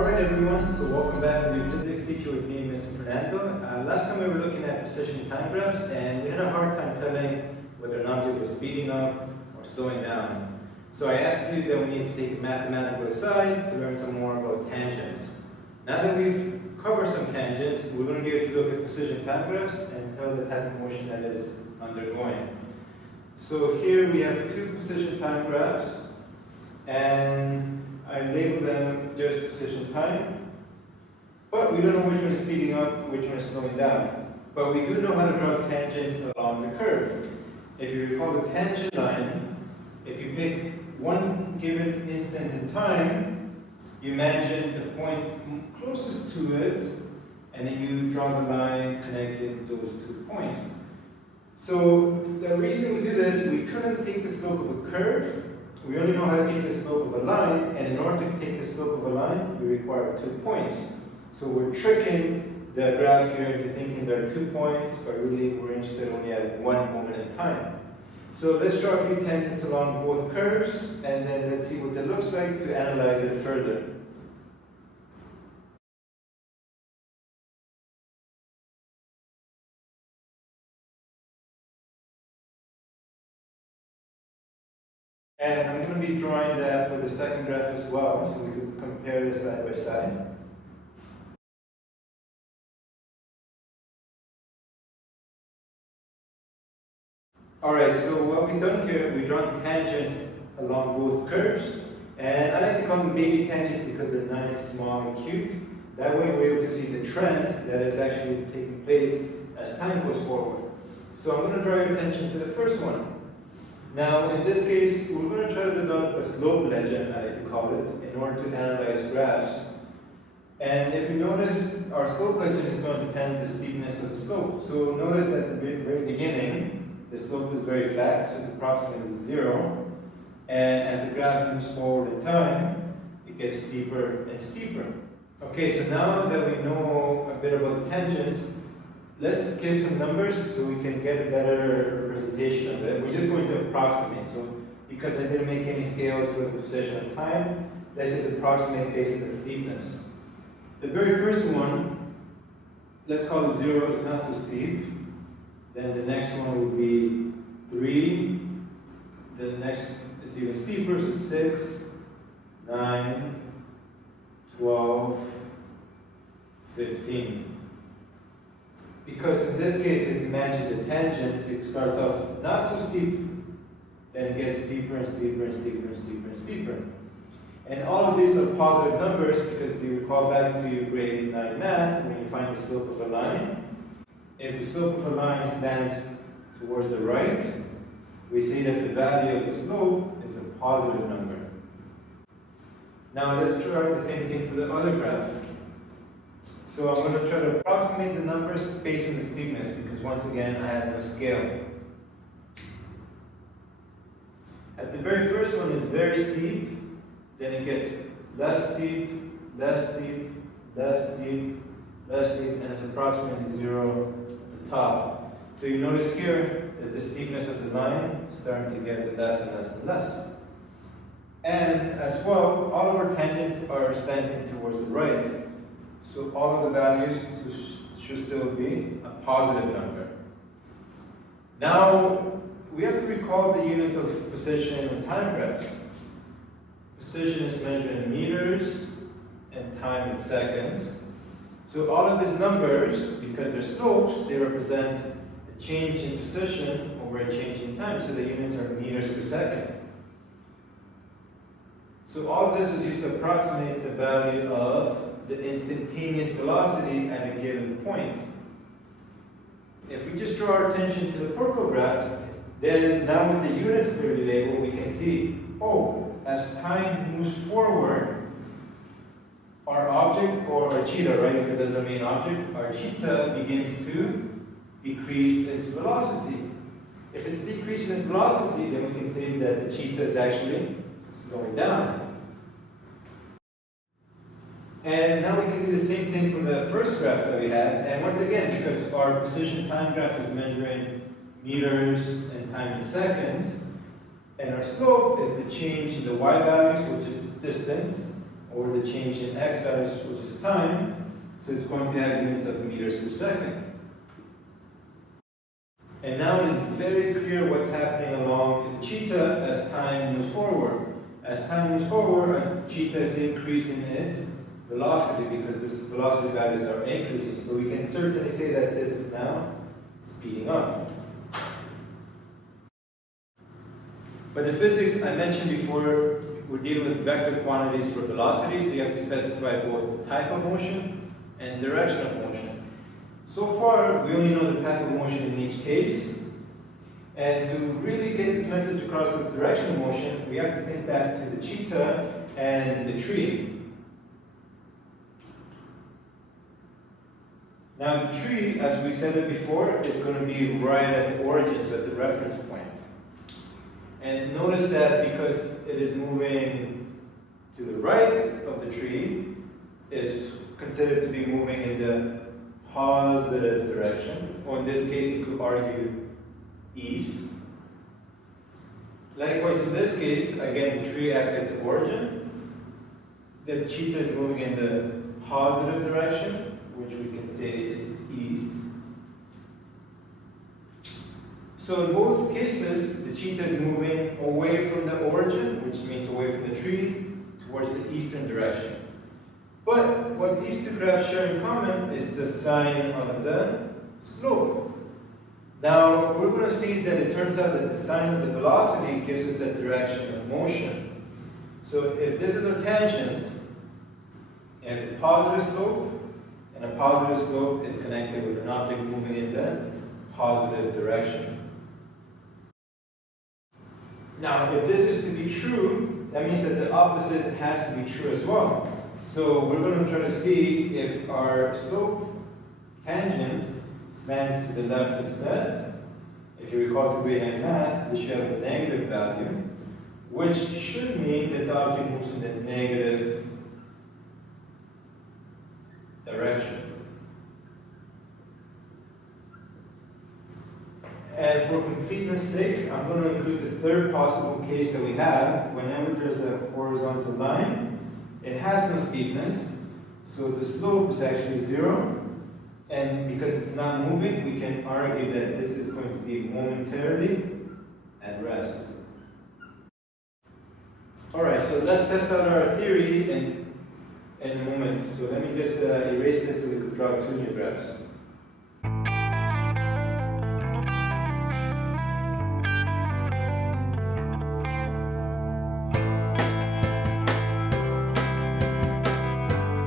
Alright everyone, so welcome back to the physics teacher with me, Mr. Fernando. Last time we were looking at position time graphs and we had a hard time telling whether an object was speeding up or slowing down. So I asked you that we need to take a mathematical aside to learn some more about tangents. Now that we've covered some tangents, we're going to be able to look at position time graphs and tell the type of motion that it is undergoing. So here we have two position time graphs and I label them just position time, but we don't know which one is speeding up, which one is slowing down. But we do know how to draw tangents along the curve. If you recall the tangent line, if you pick one given instant in time, you imagine the point closest to it, and then you draw the line connecting those 2 points. So the reason we do this, we couldn't take the slope of a curve. We only know how to take the slope of a line, and in order to take the slope of a line, we require 2 points. So we're tricking the graph here into thinking there are 2 points, but really we're interested only at one moment in time. So let's draw a few tangents along both curves, and then let's see what that looks like to analyze it further. And I'm going to be drawing that for the second graph as well, so we can compare this side by side. Alright, so what we've done here, we've drawn tangents along both curves, and I like to call them baby tangents because they're nice, small, and cute. That way we're able to see the trend that is actually taking place as time goes forward. So I'm going to draw your attention to the first one. Now, in this case, we're going to try to develop a slope legend, I like to call it, in order to analyze graphs. And if you notice, our slope legend is going to depend on the steepness of the slope. So notice that at the very beginning, the slope is very flat, so it's approximately 0. And as the graph moves forward in time, it gets steeper and steeper. Okay, so now that we know a bit about the tangents, let's give some numbers so we can get a better representation of it. We're just going to approximate. So because I didn't make any scales for the position of time, let's just approximate based on the steepness. The very first one, let's call it 0, it's not so steep. Then the next one would be 3. The next is even steeper, so 6, 9, 12, 15. Because in this case, if you imagine the tangent, it starts off not so steep, then it gets steeper and steeper and steeper and steeper and steeper. And all of these are positive numbers because if you recall back to your grade 9 math, when you find the slope of a line, if the slope of a line stands towards the right, we see that the value of the slope is a positive number. Now let's try the same thing for the other graph. So I'm going to try to approximate the numbers based on the steepness because once again I have no scale. At the very first one is very steep, then it gets less steep, less steep, less steep, less steep, and it's approximately 0 at the top. So you notice here that the steepness of the line is starting to get less and less and less. And as well, all of our tangents are slanting towards the right. So all of the values should still be a positive number. Now, we have to recall the units of position and time graphs. Position is measured in meters and time in seconds. So all of these numbers, because they're slopes, they represent a change in position over a change in time. So the units are meters per second. So all of this is used to approximate the value of the instantaneous velocity at a given point. If we just draw our attention to the purple graph, then now with the units clearly labeled, we can see, oh, as time moves forward, our object, or our cheetah, right, because that's our main object, our cheetah begins to decrease its velocity. If it's decreasing its velocity, then we can say that the cheetah is actually slowing down. And now we can do the same thing for the first graph that we had. And once again, because our position time graph is measuring meters and time in seconds, and our slope is the change in the y values, which is distance, over the change in x values, which is time. So it's going to have units of meters per second. And now it is very clear what's happening along to the cheetah as time moves forward. As time moves forward, a cheetah is increasing its velocity because this velocity values are increasing. So we can certainly say that this is now speeding up. But in physics, I mentioned before, we're dealing with vector quantities for velocity, so you have to specify both type of motion and direction of motion. So far, we only know the type of motion in each case. And to really get this message across with direction of motion, we have to think back to the cheetah and the tree. Now the tree, as we said it before, is going to be right at the origin, so at the reference point. And notice that because it is moving to the right of the tree, it's considered to be moving in the positive direction, or in this case you could argue east. Likewise in this case, again the tree acts at the origin. The cheetah is moving in the positive direction, which we can say is east. So in both cases, the cheetah is moving away from the origin, which means away from the tree, towards the eastern direction. But what these two graphs share in common is the sign of the slope. Now, we're going to see that it turns out that the sign of the velocity gives us the direction of motion. So if this is a tangent, it has a positive slope, and a positive slope is connected with an object moving in the positive direction. Now, if this is to be true, that means that the opposite has to be true as well. So we're going to try to see if our slope tangent slants to the left instead. If you recall to grade 9 math, this should have a negative value, which should mean that the object moves in the negative direction. And for completeness sake, I'm going to include the third possible case that we have. Whenever there's a horizontal line, it has no steepness, so the slope is actually 0. And because it's not moving, we can argue that this is going to be momentarily at rest. Alright, so let's test out our theory in a moment. So let me just erase this so we could draw two new graphs.